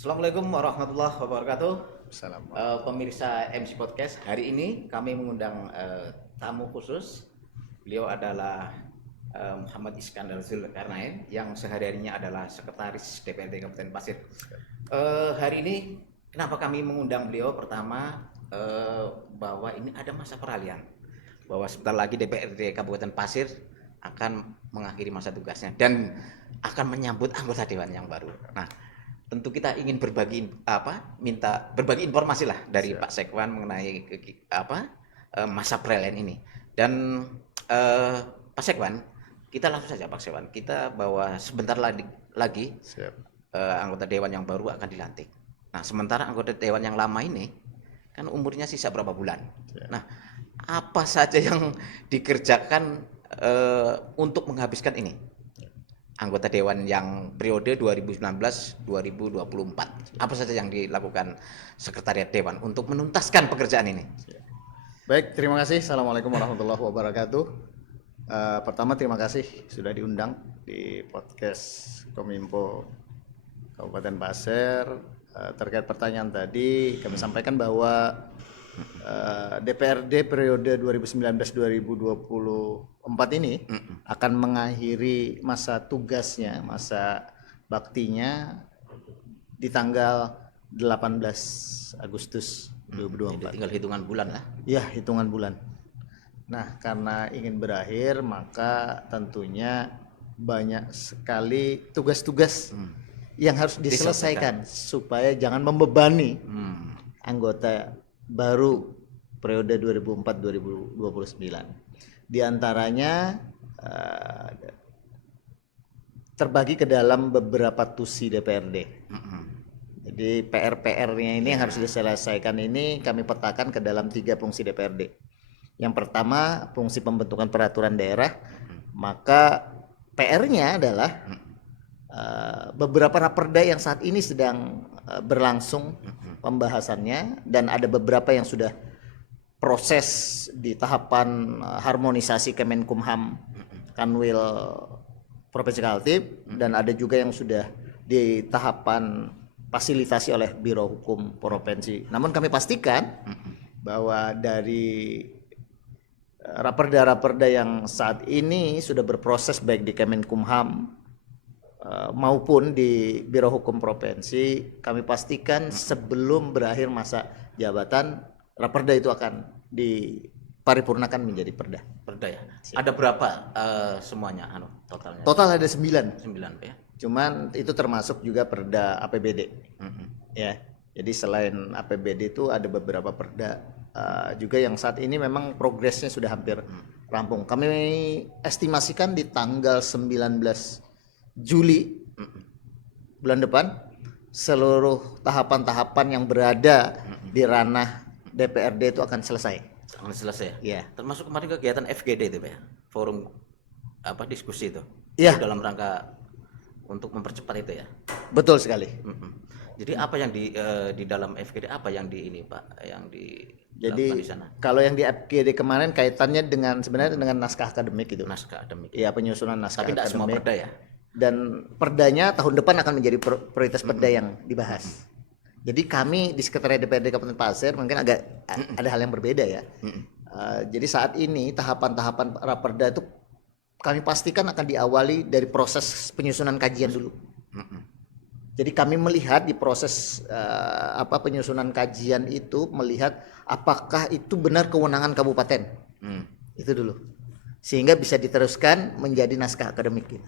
Assalamualaikum warahmatullahi wabarakatuh. Assalamualaikum. Pemirsa MC Podcast, hari ini kami mengundang tamu khusus. Beliau adalah Muhammad Iskandar Zulkarnain yang sehari-harinya adalah Sekretaris DPRD Kabupaten Pasir. Hari ini kenapa kami mengundang beliau? Pertama, bahwa ini ada masa peralihan, bahwa sebentar lagi DPRD Kabupaten Pasir akan mengakhiri masa tugasnya dan akan menyambut anggota dewan yang baru. Nah, tentu kita ingin minta berbagi informasi lah dari Pak Sekwan mengenai masa peralihan ini. Dan Pak Sekwan, kita langsung saja Pak Sekwan, kita bahwa sebentar lagi anggota dewan yang baru akan dilantik. Nah, sementara anggota dewan yang lama ini kan umurnya sisa berapa bulan. Nah, apa saja yang dikerjakan untuk menghabiskan ini? Anggota dewan yang periode 2019-2024. Apa saja yang dilakukan sekretariat dewan untuk menuntaskan pekerjaan ini? Baik, terima kasih. Assalamualaikum warahmatullahi wabarakatuh. Pertama terima kasih sudah diundang di podcast Kominfo Kabupaten Pasir. Terkait pertanyaan tadi, kami sampaikan bahwa DPRD periode 2019-2024 ini akan mengakhiri masa tugasnya, masa baktinya di tanggal 18 Agustus 2024. Tinggal hitungan bulan lah. Ya, hitungan bulan. Nah, karena ingin berakhir, maka tentunya banyak sekali tugas-tugas yang harus diselesaikan supaya jangan membebani anggota baru periode 2004-2029. Di antaranya terbagi ke dalam beberapa tusi DPRD. Jadi PR-PR-nya ini yang harus diselesaikan ini kami petakan ke dalam 3 fungsi DPRD. Yang pertama fungsi pembentukan peraturan daerah, maka PR-nya adalah beberapa raperda yang saat ini sedang berlangsung pembahasannya dan ada beberapa yang sudah proses di tahapan harmonisasi Kemenkumham Kanwil Provinsi Kaltim dan ada juga yang sudah di tahapan fasilitasi oleh Biro Hukum Provinsi. Namun kami pastikan bahwa dari raperda-raperda yang saat ini sudah berproses baik di Kemenkumham maupun di Biro Hukum Provinsi, kami pastikan sebelum berakhir masa jabatan raperda itu akan diparipurnakan menjadi perda. Perda ya. Ada berapa semuanya totalnya? Total ada 9. 9 ya. Cuman itu termasuk juga perda APBD. Ya. Jadi selain APBD itu ada beberapa perda juga yang saat ini memang progresnya sudah hampir rampung. Kami estimasikan di tanggal 19 Juli bulan depan seluruh tahapan-tahapan yang berada di ranah DPRD itu akan selesai. Akan selesai ya? Termasuk kemarin kegiatan FGD itu Pak ya? Forum diskusi itu. Ya. Itu dalam rangka untuk mempercepat itu ya. Betul sekali. Jadi apa yang di dalam FGD apa yang di ini Pak yang Jadi di sana? Kalau yang di FGD kemarin kaitannya dengan sebenarnya dengan naskah akademik itu. Naskah akademik. Iya, penyusunan naskah Tapi tidak semua perda ya. Dan perdanya tahun depan akan menjadi prioritas perda yang dibahas. Jadi kami di Sekretariat DPRD Kabupaten Pasir mungkin agak ada hal yang berbeda ya. Jadi saat ini tahapan-tahapan raperda itu kami pastikan akan diawali dari proses penyusunan kajian dulu. Jadi kami melihat di proses penyusunan kajian itu melihat apakah itu benar kewenangan kabupaten. Itu dulu. Sehingga bisa diteruskan menjadi naskah akademik gitu.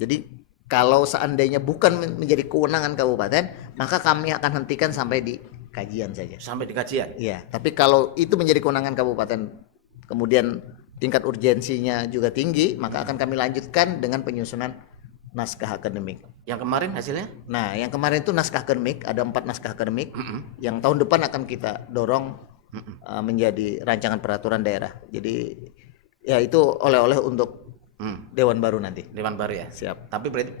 Jadi kalau seandainya bukan menjadi kewenangan kabupaten, maka kami akan hentikan sampai di kajian saja. Sampai di kajian? Iya, tapi kalau itu menjadi kewenangan kabupaten, kemudian tingkat urgensinya juga tinggi, maka akan kami lanjutkan dengan penyusunan naskah akademik. Yang kemarin hasilnya? Nah, yang kemarin itu naskah akademik, ada 4 naskah akademik yang tahun depan akan kita dorong menjadi rancangan peraturan daerah. Jadi ya itu oleh-oleh untuk dewan baru nanti. Dewan baru ya. Siap. Tapi berarti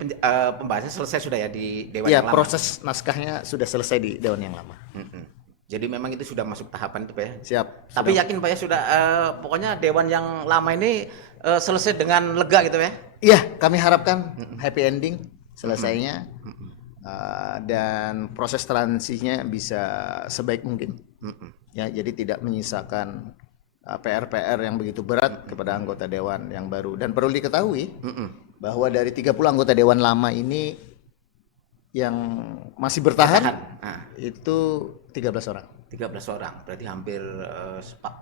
pembahasannya selesai sudah ya di dewan ya, yang lama. Proses naskahnya sudah selesai di dewan yang lama. Jadi memang itu sudah masuk tahapan itu Pak ya. Siap. Tapi yakin Pak ya sudah pokoknya dewan yang lama ini selesai dengan lega gitu ya. Iya, kami harapkan happy ending selesainya. dan proses transisinya bisa sebaik mungkin. Ya, jadi tidak menyisakan PR-PR yang begitu berat kepada anggota dewan yang baru. Dan perlu diketahui bahwa dari 30 anggota dewan lama ini yang masih bertahan itu 13 orang. 13 orang, berarti hampir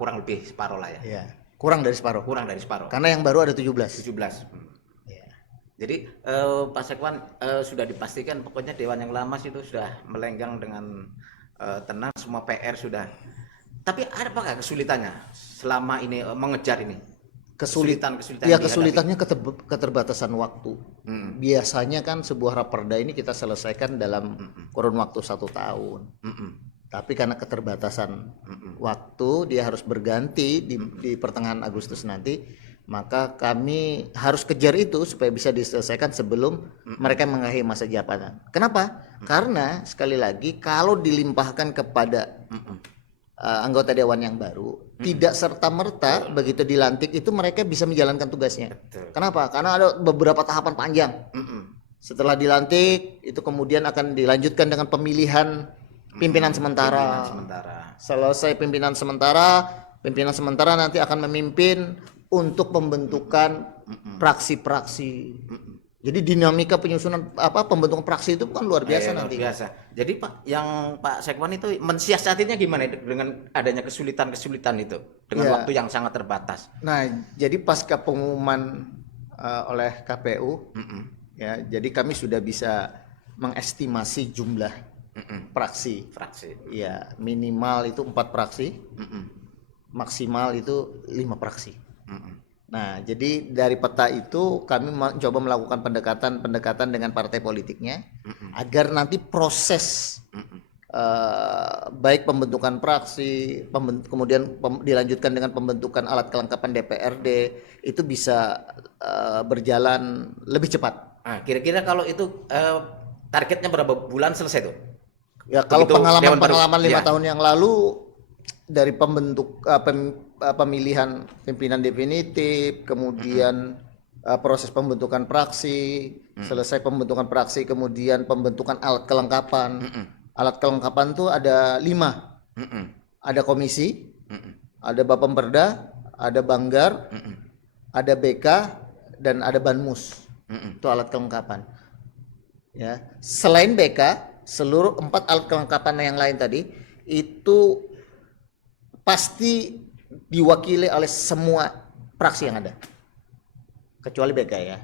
kurang lebih separuh lah ya. Ya, kurang dari separuh. Kurang dari separuh. Karena yang baru ada 17. 17. Ya. Jadi Pak Sekwan sudah dipastikan pokoknya dewan yang lama itu sudah melenggang dengan tenang, semua PR sudah. Tapi ada apakah kesulitannya selama ini mengejar ini? Kesulitan Ya, kesulitannya keterbatasan waktu. Biasanya kan sebuah raperda ini kita selesaikan dalam kurun waktu 1 tahun. Tapi karena keterbatasan waktu, dia harus berganti di pertengahan Agustus nanti, maka kami harus kejar itu supaya bisa diselesaikan sebelum mereka mengakhiri masa jabatan. Kenapa? Karena sekali lagi kalau dilimpahkan kepada anggota dewan yang baru, tidak serta-merta begitu dilantik itu mereka bisa menjalankan tugasnya. Kenapa? Karena ada beberapa tahapan panjang. Setelah dilantik itu kemudian akan dilanjutkan dengan pemilihan pimpinan sementara. Selesai pimpinan sementara nanti akan memimpin untuk pembentukan praksi-praksi. Jadi dinamika penyusunan pembentukan praksi itu kan luar biasa nanti. Luar biasa. Jadi Pak, yang Pak Sekwan itu mensiasatinya gimana dengan adanya kesulitan-kesulitan itu dengan waktu yang sangat terbatas. Nah, jadi pasca pengumuman oleh KPU, ya, jadi kami sudah bisa mengestimasi jumlah praksi. Ya, minimal itu 4 praksi, maksimal itu 5 praksi. Nah, jadi dari peta itu kami mencoba melakukan pendekatan dengan partai politiknya agar nanti proses baik pembentukan praksi, kemudian dilanjutkan dengan pembentukan alat kelengkapan DPRD itu bisa berjalan lebih cepat. Nah, kira-kira kalau itu targetnya berapa bulan selesai tuh? Ya, kalau pengalaman 5 tahun yang lalu dari pemilihan pimpinan definitif, kemudian proses pembentukan praksi, selesai pembentukan praksi, kemudian pembentukan alat kelengkapan. Alat kelengkapan tuh ada 5. Ada komisi, ada Bapemperda, ada Banggar, ada BK, dan ada Banmus. Itu alat kelengkapan. Ya, selain BK, seluruh 4 alat kelengkapan yang lain tadi itu pasti diwakili oleh semua praksi yang ada, kecuali BK ya.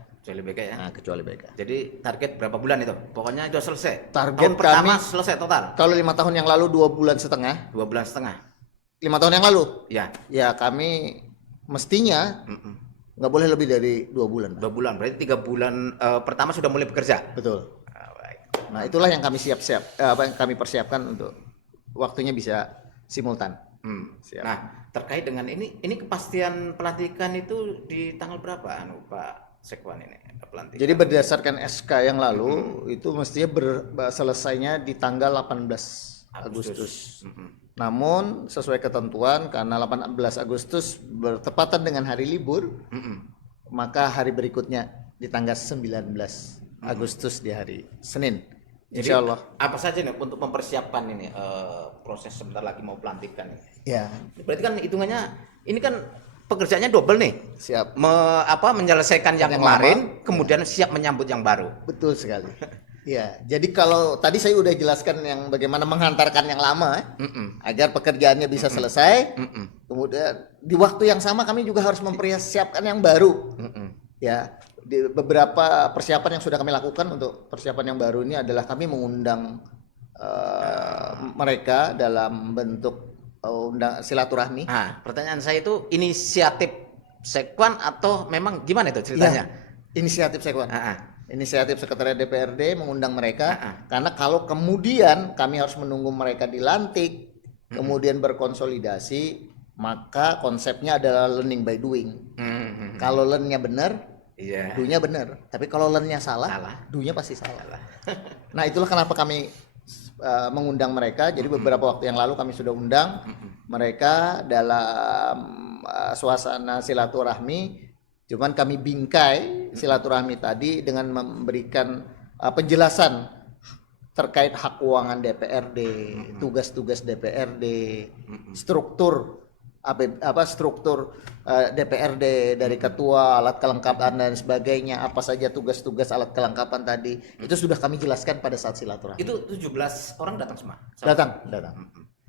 Nah, kecuali BK. Jadi target berapa bulan itu? Pokoknya itu selesai. Target tahun pertama selesai total. Kalau 5 tahun yang lalu 2,5 bulan. 2,5 bulan. 5 tahun yang lalu? Ya. Ya, kami mestinya nggak boleh lebih dari 2 bulan. 2 bulan, berarti 3 bulan pertama sudah mulai bekerja. Betul. Nah, itulah yang kami kami persiapkan untuk waktunya bisa simultan. Nah, terkait dengan ini kepastian pelantikan itu di tanggal berapa, Pak Sekwan ini pelantikan? Jadi berdasarkan SK yang lalu itu mestinya selesainya di tanggal 18 Agustus. Namun sesuai ketentuan karena 18 Agustus bertepatan dengan hari libur, maka hari berikutnya di tanggal 19 Agustus di hari Senin. Jadi, Insya Allah. apa saja nih untuk mempersiapkan ini proses sebentar lagi mau pelantikan ini? Ya. Berarti kan hitungannya ini kan pekerjaannya double nih. Siap. Menyelesaikan yang kemarin, kemudian siap menyambut yang baru. Betul sekali. Ya, jadi kalau tadi saya udah jelaskan yang bagaimana menghantarkan yang lama agar pekerjaannya bisa selesai. Kemudian di waktu yang sama kami juga harus mempersiapkan yang baru. Ya, di beberapa persiapan yang sudah kami lakukan untuk persiapan yang baru ini adalah kami mengundang mereka dalam bentuk silaturahmi. Nah, pertanyaan saya itu inisiatif Sekwan atau memang gimana itu ceritanya? Ya, inisiatif Sekwan. Inisiatif Sekretariat DPRD mengundang mereka karena kalau kemudian kami harus menunggu mereka dilantik, kemudian berkonsolidasi, maka konsepnya adalah learning by doing. Kalau learn-nya benar, do-nya benar. Tapi kalau learn-nya salah, do-nya pasti salah. Nah, itulah kenapa kami mengundang mereka. Jadi beberapa waktu yang lalu kami sudah undang mereka dalam suasana silaturahmi. Cuman kami bingkai silaturahmi tadi dengan memberikan penjelasan terkait hak keuangan DPRD, tugas-tugas DPRD, struktur struktur DPRD dari ketua, alat kelengkapan dan sebagainya, apa saja tugas-tugas alat kelengkapan tadi, itu sudah kami jelaskan pada saat silaturahmi. Itu 17 orang datang semua? Datang.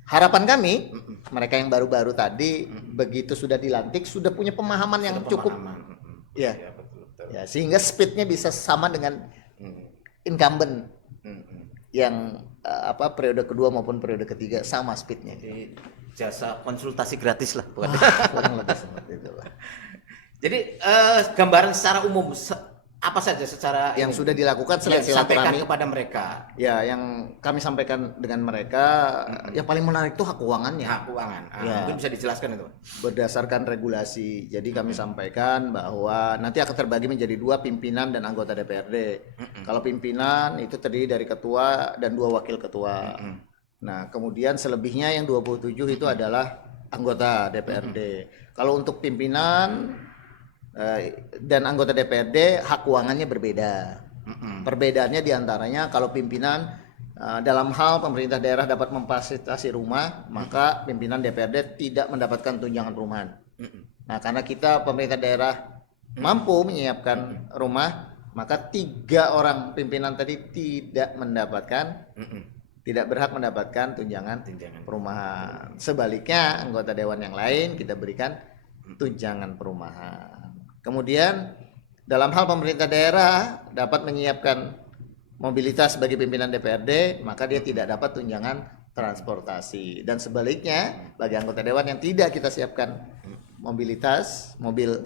Harapan kami, mereka yang baru-baru tadi, begitu sudah dilantik, sudah punya pemahaman yang cukup. Ya, betul. Ya, sehingga speednya bisa sama dengan incumbent yang periode kedua maupun periode ketiga, sama speednya. Jadi jasa konsultasi gratis lah, bukan? Kurang lebih seperti itu lah. Jadi gambaran secara umum apa saja secara yang sudah dilakukan selain silaturahmi kepada mereka? Ya, yang kami sampaikan dengan mereka, yang paling menarik itu hak keuangannya. Hak keuangan. Mungkin bisa dijelaskan itu. Berdasarkan regulasi. Jadi kami sampaikan bahwa nanti akan terbagi menjadi 2, pimpinan dan anggota DPRD. Kalau pimpinan itu terdiri dari ketua dan 2 wakil ketua. Nah, kemudian selebihnya yang 27 itu adalah anggota DPRD. Kalau untuk pimpinan dan anggota DPRD, hak keuangannya berbeda. Perbedaannya diantaranya kalau pimpinan dalam hal pemerintah daerah dapat memfasilitasi rumah, maka pimpinan DPRD tidak mendapatkan tunjangan perumahan. Nah, karena kita pemerintah daerah mampu menyiapkan rumah, maka 3 orang pimpinan tadi tidak berhak mendapatkan tunjangan perumahan. Sebaliknya anggota dewan yang lain kita berikan tunjangan perumahan. Kemudian dalam hal pemerintah daerah dapat menyiapkan mobilitas bagi pimpinan DPRD, maka dia tidak dapat tunjangan transportasi. Dan sebaliknya bagi anggota dewan yang tidak kita siapkan mobilitas, mobil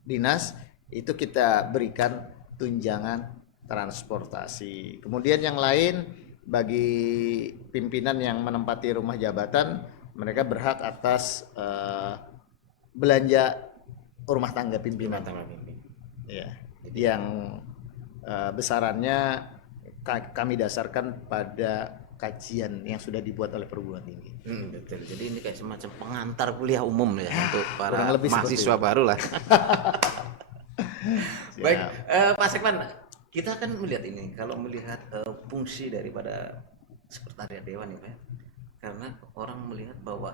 dinas, itu kita berikan tunjangan transportasi. Kemudian yang lain, bagi pimpinan yang menempati rumah jabatan, mereka berhak atas belanja rumah tangga pimpinan. Ya, yang besarannya kami dasarkan pada kajian yang sudah dibuat oleh perguruan tinggi. Betul. Jadi ini kayak semacam pengantar kuliah umum ya untuk para mahasiswa seperti baru lah. Baik, Pak Sekman, kita kan melihat ini, kalau melihat fungsi daripada sekretariat dewan ya Pak, karena orang melihat bahwa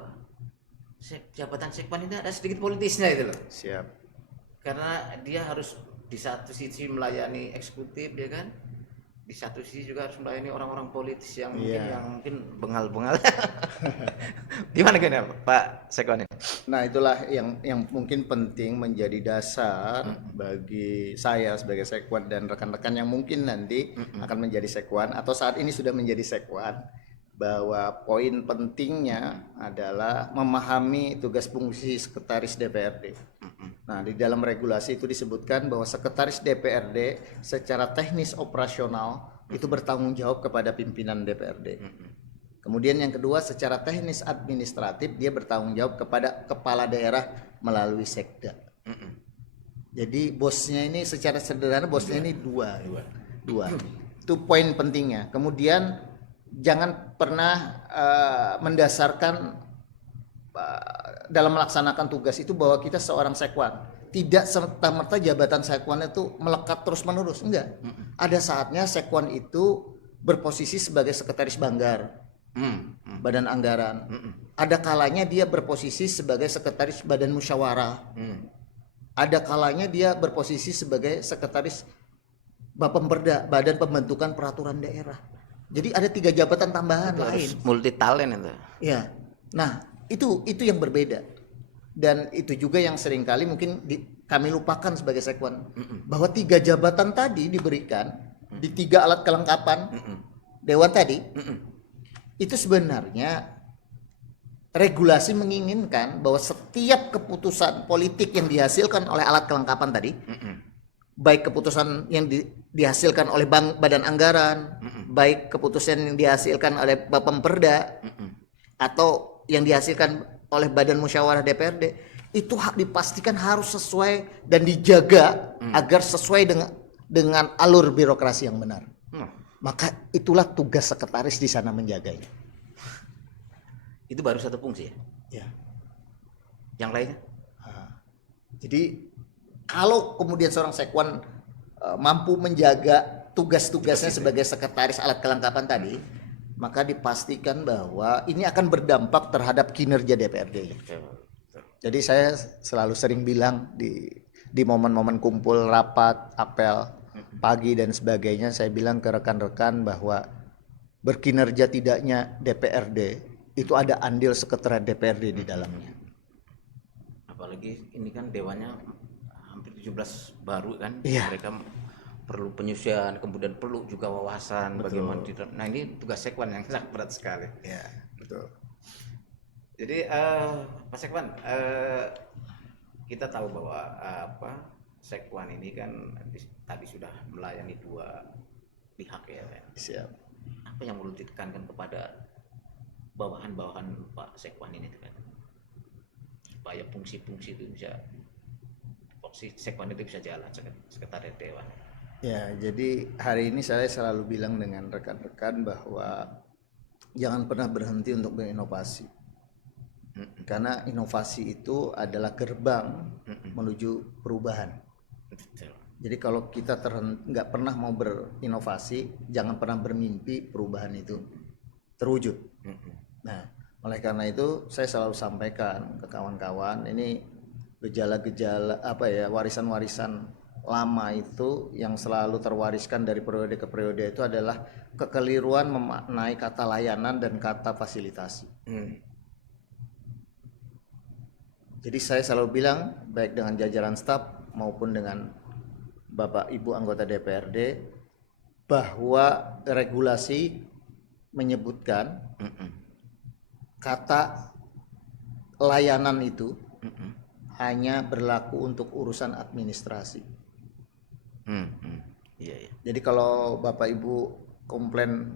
jabatan sekman ini ada sedikit politisnya itu loh. Siap. Karena dia harus di satu sisi melayani eksekutif ya kan, di satu sisi juga harus melayani orang-orang politis yang mungkin bengal-bengal. Gimana gini Pak Sekwan? Nah, itulah yang mungkin penting menjadi dasar bagi saya sebagai sekwan dan rekan-rekan yang mungkin nanti akan menjadi sekwan atau saat ini sudah menjadi sekwan, bahwa poin pentingnya adalah memahami tugas fungsi sekretaris DPRD. Nah, di dalam regulasi itu disebutkan bahwa sekretaris DPRD secara teknis operasional itu bertanggung jawab kepada pimpinan DPRD. Kemudian yang kedua, secara teknis administratif dia bertanggung jawab kepada kepala daerah melalui sekda. Jadi bosnya ini secara sederhana bosnya ini dua. Itu poin pentingnya. Kemudian jangan pernah mendasarkan dalam melaksanakan tugas itu bahwa kita seorang sekwan. Tidak serta-merta jabatan sekwan itu melekat terus-menerus, enggak. Ada saatnya sekwan itu berposisi sebagai sekretaris banggar, badan anggaran. Ada kalanya dia berposisi sebagai sekretaris badan musyawarah. Ada kalanya dia berposisi sebagai sekretaris Bapemperda, badan pembentukan peraturan daerah. Jadi ada 3 jabatan tambahan lain. Multi talent itu. Ya. Nah, itu yang berbeda. Dan itu juga yang seringkali mungkin kami lupakan sebagai sekwan. Bahwa 3 jabatan tadi diberikan di 3 alat kelengkapan dewan tadi. Itu sebenarnya regulasi menginginkan bahwa setiap keputusan politik yang dihasilkan oleh alat kelengkapan tadi, baik keputusan yang dihasilkan oleh badan anggaran, baik keputusan yang dihasilkan oleh Bapemperda, atau yang dihasilkan oleh badan musyawarah DPRD, itu dipastikan harus sesuai dan dijaga agar sesuai dengan alur birokrasi yang benar. Maka itulah tugas sekretaris di sana menjaganya. Itu baru satu fungsi ya? Ya. Yang lainnya? Jadi kalau kemudian seorang sekwan mampu menjaga tugas-tugasnya sebagai sekretaris alat kelengkapan tadi, maka dipastikan bahwa ini akan berdampak terhadap kinerja DPRD. Jadi saya selalu sering bilang di momen-momen kumpul rapat, apel pagi dan sebagainya, saya bilang ke rekan-rekan bahwa berkinerja tidaknya DPRD itu ada andil sekretariat DPRD di dalamnya. Apalagi ini kan dewannya hampir 17 baru kan, Iya. mereka perlu penyusuan, kemudian perlu juga wawasan bagaimana. Nah ini tugas Sekwan yang sangat berat sekali. Ya, betul. Jadi Pak Sekwan, kita tahu bahwa Sekwan ini kan tadi sudah melayani dua pihak ya. Siap. Apa yang perlu ditekankan kepada bawahan-bawahan Pak Sekwan ini kan, supaya fungsi-fungsi itu bisa, Sekwan itu bisa jalan, sekretariat dewan. Ya, jadi hari ini saya selalu bilang dengan rekan-rekan bahwa jangan pernah berhenti untuk berinovasi. Karena inovasi itu adalah gerbang menuju perubahan. Betul. Jadi kalau kita nggak pernah mau berinovasi, jangan pernah bermimpi perubahan itu terwujud. Nah, oleh karena itu saya selalu sampaikan ke kawan-kawan, ini gejala-gejala warisan-warisan lama itu yang selalu terwariskan dari periode ke periode itu adalah kekeliruan memaknai kata layanan dan kata fasilitasi. Jadi saya selalu bilang baik dengan jajaran staf maupun dengan Bapak Ibu anggota DPRD bahwa regulasi menyebutkan kata layanan itu hanya berlaku untuk urusan administrasi. Iya. Jadi kalau Bapak Ibu komplain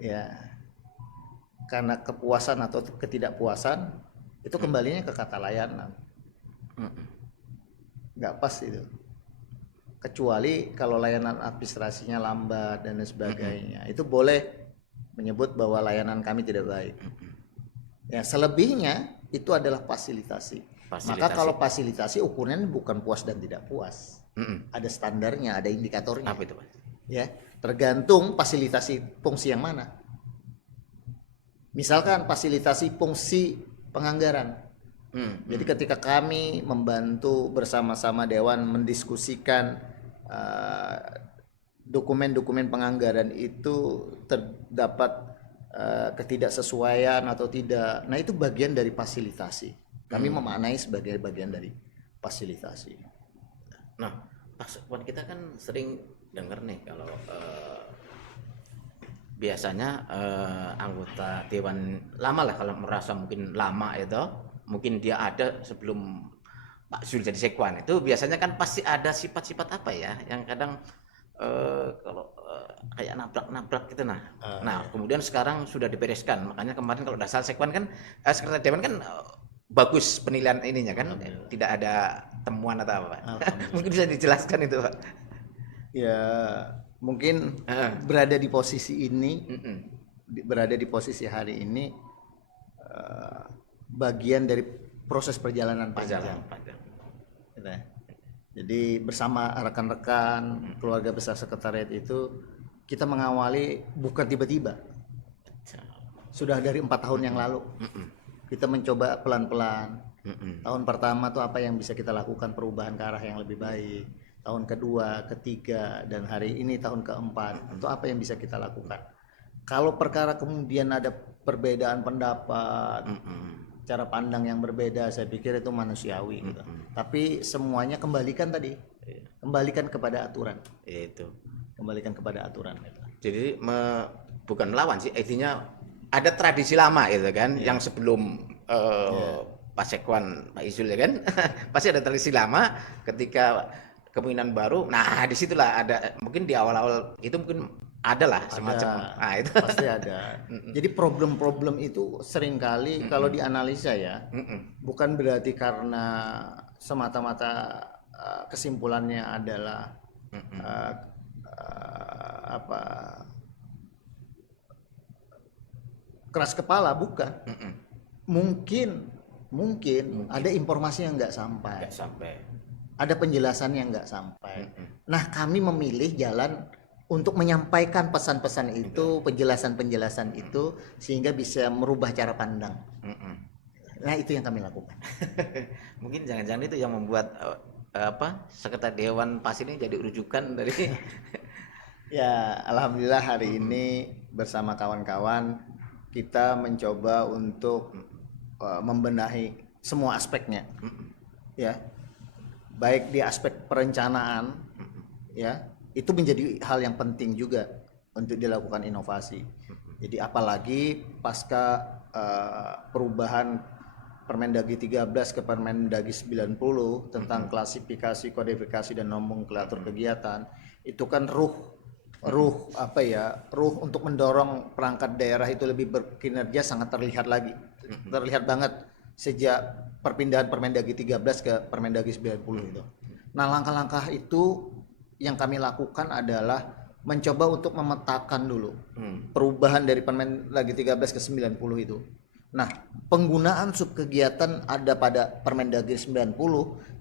ya karena kepuasan atau ketidakpuasan, itu kembalinya ke kata layanan. Nggak pas itu. Kecuali kalau layanan administrasinya lambat dan sebagainya, itu boleh menyebut bahwa layanan kami tidak baik. Ya, selebihnya itu adalah fasilitasi. Maka kalau fasilitasi ukurannya bukan puas dan tidak puas. Ada standarnya, ada indikatornya. Apa itu, Pak? Ya, tergantung fasilitasi fungsi yang mana. Misalkan fasilitasi fungsi penganggaran. Jadi ketika kami membantu bersama-sama Dewan mendiskusikan dokumen-dokumen penganggaran itu terdapat ketidaksesuaian atau tidak, nah itu bagian dari fasilitasi. Kami memaknai sebagai bagian dari fasilitasi. Nah, Pak, kita kan sering dengar nih kalau biasanya anggota dewan lama lah, kalau merasa mungkin lama itu, mungkin dia ada sebelum Pak Zul jadi Sekwan, itu biasanya kan pasti ada sifat-sifat apa ya yang kadang kalau kayak nabrak-nabrak gitu. Kemudian sekarang sudah dibereskan, makanya kemarin kalau dasar Sekwan kan sekretariat dewan kan bagus penilaian ininya kan, tidak ada temuan atau apa. Mungkin bisa dijelaskan itu, Pak. Ya, mungkin berada di posisi ini, berada di posisi hari ini bagian dari proses perjalanan panjang. Gitu ya. Jadi bersama rekan-rekan keluarga besar sekretariat itu kita mengawali bukan tiba-tiba. Sudah dari 4 tahun yang lalu kita mencoba pelan-pelan. Tahun pertama tuh apa yang bisa kita lakukan, perubahan ke arah yang lebih baik. Tahun kedua, ketiga, dan hari ini tahun keempat, itu apa yang bisa kita lakukan. Kalau perkara kemudian ada perbedaan pendapat, cara pandang yang berbeda, saya pikir itu manusiawi gitu. Tapi semuanya kembalikan kepada aturan. Itu. Kembalikan kepada aturan gitu. Jadi bukan melawan sih, intinya ada tradisi lama itu kan, yang sebelum Pak Sekwan, Pak Izul ya kan, pasti ada tradisi lama. Ketika kepemimpinan baru, nah disitulah ada, mungkin di awal-awal itu mungkin adalah semacam, itu pasti ada. Jadi problem-problem itu seringkali kalau dianalisa ya, bukan berarti karena semata-mata kesimpulannya adalah keras kepala, bukan. Mungkin ada informasi yang nggak sampai. sampai. Ada penjelasan yang nggak sampai. Nah, kami memilih jalan untuk menyampaikan pesan-pesan itu, penjelasan-penjelasan itu, sehingga bisa merubah cara pandang. Mm-mm. Nah, itu yang kami lakukan. Mungkin jangan-jangan itu yang membuat sekretariat dewan PAS ini jadi rujukan dari Ya, alhamdulillah hari ini bersama kawan-kawan kita mencoba untuk membenahi semua aspeknya. Ya, baik di aspek perencanaan, ya, itu menjadi hal yang penting juga untuk dilakukan inovasi. Jadi apalagi pasca perubahan Permendagri 13 ke Permendagri 90 tentang klasifikasi, kodifikasi dan nomenklatur kegiatan, itu kan ruh untuk mendorong perangkat daerah itu lebih berkinerja sangat terlihat lagi. Terlihat banget sejak perpindahan Permendagri 13 ke Permendagri 90 itu. Nah, langkah-langkah itu yang kami lakukan adalah mencoba untuk memetakan dulu perubahan dari Permendagri 13 ke 90 itu. Nah, penggunaan subkegiatan ada pada Permendagri 90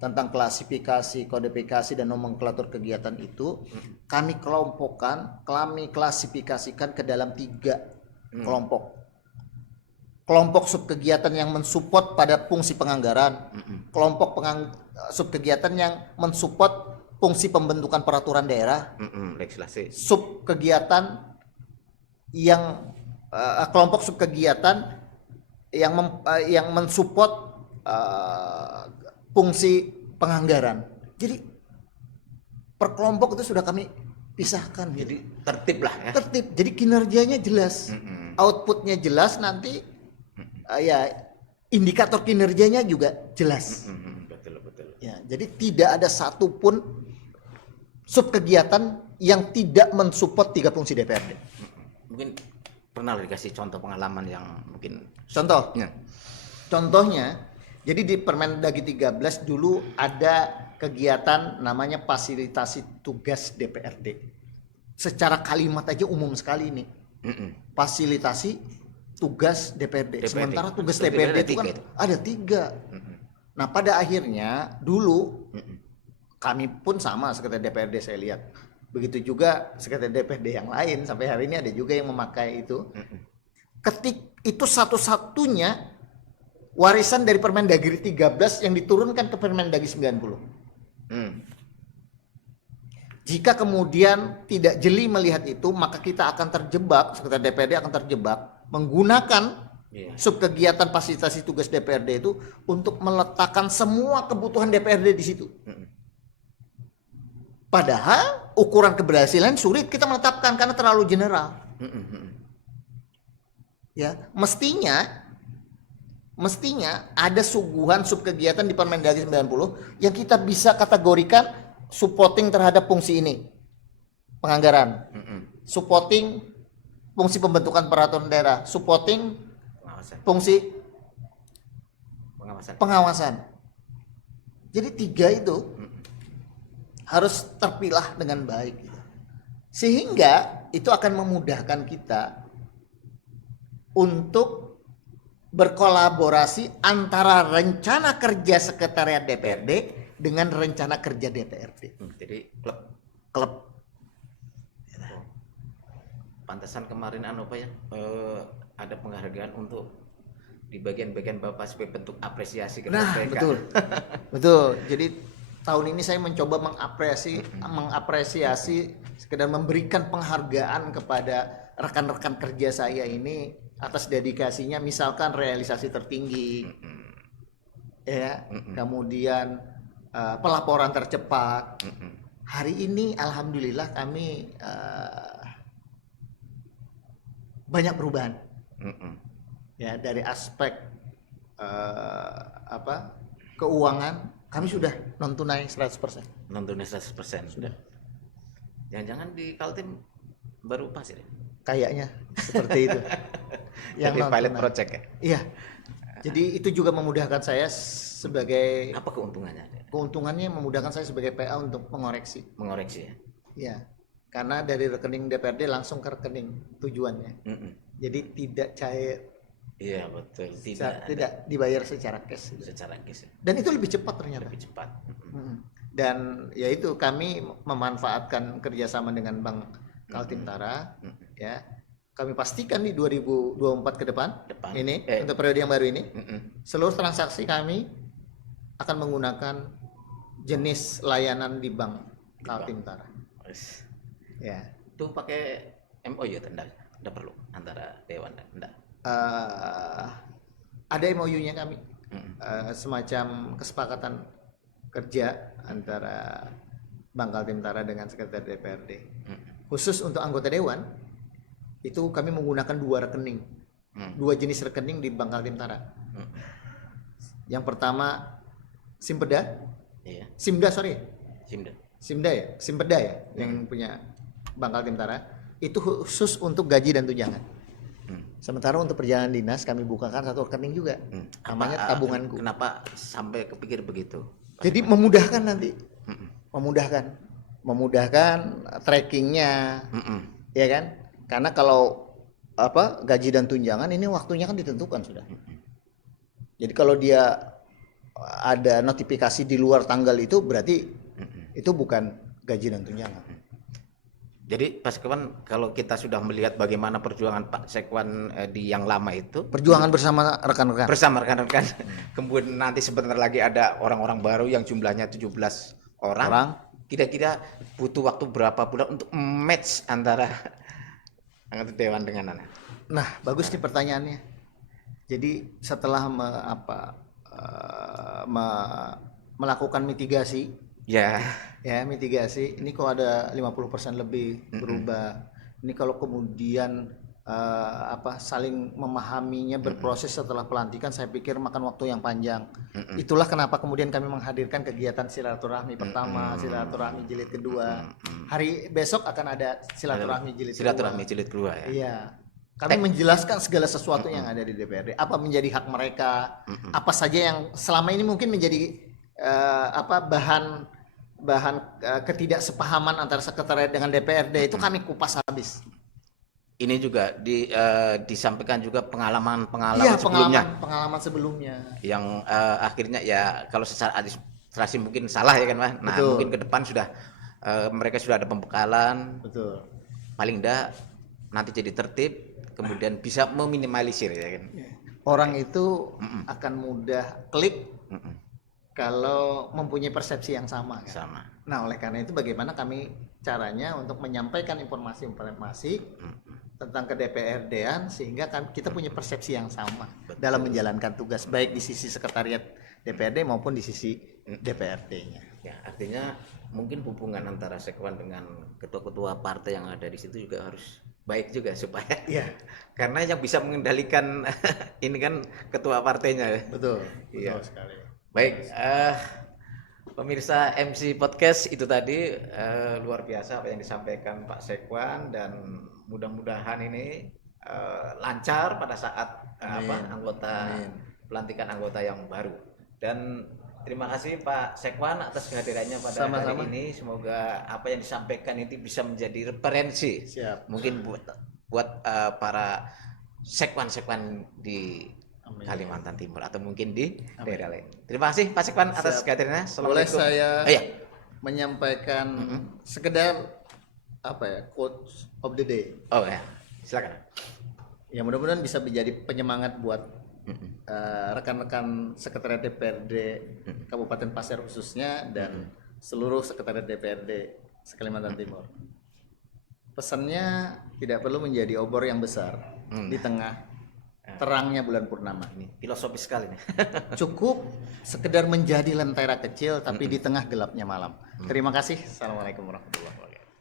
tentang klasifikasi, kodifikasi dan nomenklatur kegiatan itu kami kelompokkan, kami klasifikasikan ke dalam 3 kelompok. Kelompok subkegiatan yang mensupport pada fungsi penganggaran, kelompok subkegiatan yang mensupport fungsi pembentukan peraturan daerah, legislasi, subkegiatan yang kelompok subkegiatan yang mensupport fungsi penganggaran. Jadi per kelompok itu sudah kami pisahkan. jadi tertib lah ya. Tertib. Jadi kinerjanya jelas, outputnya jelas, nanti ya indikator kinerjanya juga jelas. Betul. Ya, jadi tidak ada satupun subkegiatan yang tidak mensupport 3 fungsi DPRD. Mungkin pernah dikasih contoh pengalaman yang mungkin Contohnya, jadi di Permendagri 13 dulu ada kegiatan namanya fasilitasi tugas DPRD. Secara kalimat aja umum sekali ini. Fasilitasi tugas DPRD. Sementara tugas DPRD itu kan ada 3. Nah, pada akhirnya dulu kami pun sama sekretariat DPRD saya lihat. Begitu juga sekretariat DPRD yang lain, sampai hari ini ada juga yang memakai itu. Itu satu-satunya warisan dari Permendagri 13 yang diturunkan ke Permendagri 90. Jika kemudian tidak jeli melihat itu, maka kita akan terjebak, sekretariat DPRD akan terjebak menggunakan subkegiatan fasilitasi tugas DPRD itu untuk meletakkan semua kebutuhan DPRD di situ. Padahal ukuran keberhasilan sulit kita menetapkan karena terlalu general. Ya, mestinya ada suguhan subkegiatan di Permendagri 90 yang kita bisa kategorikan supporting terhadap fungsi ini. Penganggaran. Supporting fungsi pembentukan peraturan daerah, supporting fungsi pengawasan. Jadi 3 itu harus terpilah dengan baik, sehingga itu akan memudahkan kita untuk berkolaborasi antara rencana kerja sekretariat DPRD dengan rencana kerja DPRD. Jadi klub. Pantesan kemarin ada penghargaan untuk di bagian-bagian Bapak sebagai bentuk apresiasi ke mereka. Betul. Jadi tahun ini saya mencoba mengapresiasi sekedar memberikan penghargaan kepada rekan-rekan kerja saya ini atas dedikasinya, misalkan realisasi tertinggi, kemudian pelaporan tercepat. Hari ini alhamdulillah kami banyak perubahan. Ya, dari aspek keuangan kami sudah non tunai 100%. Non tunai 100% sudah. Jangan-jangan di Kaltim baru pas ya? Kayaknya seperti itu. Yang pilot project ya? Iya. Jadi itu juga memudahkan saya sebagai, apa keuntungannya? Keuntungannya memudahkan saya sebagai PA untuk mengoreksi ya? Iya. Karena dari rekening DPRD langsung ke rekening tujuannya. Jadi tidak cair. Iya, betul. Tidak dibayar secara cash. Secara cash. Dan itu lebih cepat ternyata. Lebih cepat. Dan yaitu kami memanfaatkan kerjasama dengan Bank Kaltimtara, ya. Kami pastikan di 2024 ke depan. Ini untuk periode yang baru ini, seluruh transaksi kami akan menggunakan jenis layanan di Bank Kaltimtara. Ya. Itu pakai MOU tidak perlu antara Dewan dan enggak. Ada MOU-nya kami, semacam kesepakatan kerja antara Bank Kaltimtara dengan Sekretariat DPRD. Khusus untuk anggota Dewan, itu kami menggunakan 2 rekening, 2 jenis rekening di Bank Kaltimtara. Yang pertama Simpeda, Simpeda ya, yang punya Bank Kaltimtara, itu khusus untuk gaji dan tunjangan. Sementara untuk perjalanan dinas kami bukakan 1 rekening juga, namanya tabunganku. Kenapa sampai kepikir begitu? Jadi memudahkan nanti, memudahkan trackingnya, ya kan? Karena kalau gaji dan tunjangan ini waktunya kan ditentukan sudah. Jadi kalau dia ada notifikasi di luar tanggal itu berarti itu bukan gaji dan tunjangan. Jadi Pak Sekwan, kalau kita sudah melihat bagaimana perjuangan Pak Sekwan di yang lama itu, perjuangan bersama rekan-rekan, kemudian nanti sebentar lagi ada orang-orang baru yang jumlahnya 17 orang. Kira-kira butuh waktu berapa bulan untuk match antara anggota Dewan dengan anak? Nah, bagus nih pertanyaannya. Jadi setelah melakukan mitigasi, mitigasi, ini kok ada 50% lebih berubah. Ini kalau kemudian saling memahaminya, berproses setelah pelantikan, saya pikir makan waktu yang panjang. Itulah kenapa kemudian kami menghadirkan kegiatan silaturahmi pertama, silaturahmi jilid kedua. Hari besok akan ada silaturahmi jilid kedua ya. Iya. Kami menjelaskan segala sesuatu yang ada di DPRD, apa menjadi hak mereka, apa saja yang selama ini mungkin menjadi bahan ketidaksepahaman antara sekretariat dengan DPRD, itu kami kupas habis. Ini juga disampaikan juga pengalaman sebelumnya yang akhirnya ya kalau secara administrasi mungkin salah ya kan Pak. Nah, mungkin ke depan sudah mereka sudah ada pembekalan. Betul. Paling enggak nanti jadi tertib, kemudian bisa meminimalisir ya kan. Orang itu akan mudah klik kalau mempunyai persepsi yang sama kan? Sama. Nah, oleh karena itu bagaimana kami caranya untuk menyampaikan informasi tentang ke DPRD-an sehingga kita punya persepsi yang sama dalam menjalankan tugas, baik di sisi sekretariat DPRD maupun di sisi DPRD-nya. Ya, artinya mungkin hubungan antara Sekwan dengan ketua-ketua partai yang ada di situ juga harus baik juga supaya karena yang bisa mengendalikan ini kan ketua partainya. Betul sekali. Baik, pemirsa MC Podcast, itu tadi luar biasa apa yang disampaikan Pak Sekwan, dan mudah-mudahan ini lancar pada saat pelantikan anggota yang baru. Dan terima kasih Pak Sekwan atas kehadirannya pada hari ini. Semoga apa yang disampaikan itu bisa menjadi referensi. Siap. Mungkin buat para sekwan-sekwan di Kalimantan Timur atau mungkin di daerah lain. Terima kasih Pak Sekwan atas kehadirannya. Boleh saya menyampaikan sekedar quote of the day. Oh ya, silakan. Ya, mudah-mudahan bisa menjadi penyemangat buat rekan-rekan sekretariat DPRD Kabupaten Pasir khususnya dan seluruh sekretariat DPRD Kalimantan Timur. Pesannya tidak perlu menjadi obor yang besar di tengah terangnya bulan purnama. Ini filosofis sekali nih. Cukup sekedar menjadi lentera kecil tapi di tengah gelapnya malam. Terima kasih. Assalamualaikum warahmatullahi wabarakatuh.